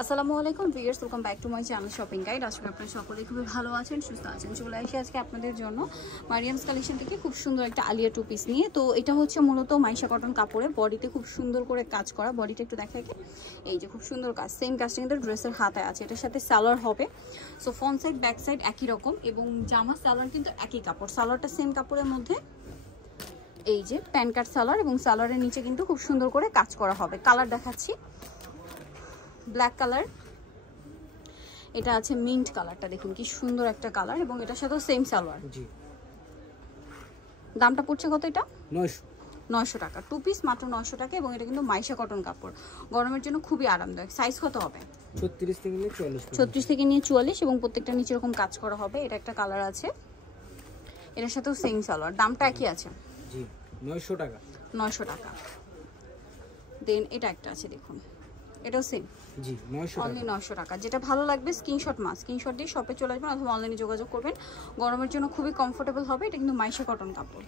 আসসালামু আলাইকুম viewers, welcome back to my channel shopping guide. আজকে আপনারা সকলেই খুবই ভালো আছেন, সুস্থ আছেন। চলে আসি আজকে আপনাদের জন্য মারিয়ামস কালেকশন থেকে খুব সুন্দর একটা আলিয়া টু পিস নিয়ে। তো এটা হচ্ছে মূলত মাইশা কটন কাপড়ে, বডিতে খুব সুন্দর করে কাজ করা। বডিটা একটু দেখায়, এই যে খুব সুন্দর কাজ, সেম কাজটা কিন্তু ড্রেসের হাতায় আছে। এটার সাথে সালোয়ার হবে, so front side back side একই রকম, এবং জামা সালোয়ার কিন্তু একই কাপড়। সালোয়ারটা সেম কাপড়ের মধ্যে, এই যে প্যান কাট সালোয়ার, এবং সালোয়ারের নিচে কিন্তু খুব সুন্দর করে কাজ করা হবে। কালার দেখাচ্ছি, ব্ল্যাক কালার, এটা আছে মিন্ট কালারটা, দেখুন কি সুন্দর একটা কালার, এবং এটার সাথেও সেম সালোয়ার। জি, দামটা পড়ছে কত? এটা 900 টাকা। টু পিস মাত্র 900 টাকা, এবং এটা কিন্তু মাইশা কটন কাপড়, গরমের জন্য খুবই আরামদায়ক। সাইজ কত হবে? 36 থেকে নিয়ে 44, এবং প্রত্যেকটা নিচে এরকম কাজ করা হবে। এটা একটা কালার আছে, এটার সাথেও সেম সালোয়ার। দামটা একই আছে, জি 900 টাকা। 900 টাকা। দেন এটা একটা আছে, দেখুন এটাও সেম, জি 900 টাকা, অনলি 900 টাকা। যেটা ভালো লাগবে স্ক্রিনশট দিয়ে শপে চলে আসবেন, অথবা অনলাইনে যোগাযোগ করবেন। গরমের জন্য খুবই কমফোর্টেবল হবে। এটা কিন্তু মাইশা কটন কাপড়।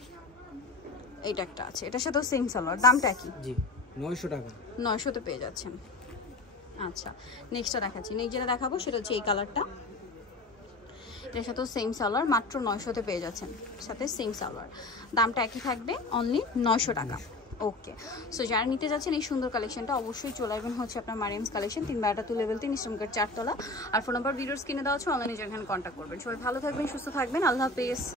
এইটা একটা আছে, এটার সাথেও সেম সালোয়ার। দামটা কি? জি 900 টাকা। 900 তে পেয়ে যাচ্ছেন। আচ্ছা, নেক্সটটা দেখাচ্ছি। নেক্সট যেটা দেখাবো সেটা হচ্ছে এই কালারটা, এটার সাথেও সেম সালোয়ার, মাত্র 900 তে পেয়ে যাচ্ছেন, সাথে সেম সালোয়ার। দামটা একই থাকবে, অনলি 900 টাকা। ওকে, সো যারা নিতে যাচ্ছেন এই সুন্দর কালেকশনটা, অবশ্যই চলে আসবেন হচ্ছে আপনার মারিয়ামস কালেকশন, 3/2 লেভেল 3, ইস্টার্নগেট 4 তলা। আর ফোন নাম্বার ভিডিওস কিনে দেওয়া হচ্ছে, অনলাইনে যেখানে কন্ট্যাক্ট করবেন। সবাই ভালো থাকবেন, সুস্থ থাকবেন, আল্লাহ হাফেজ।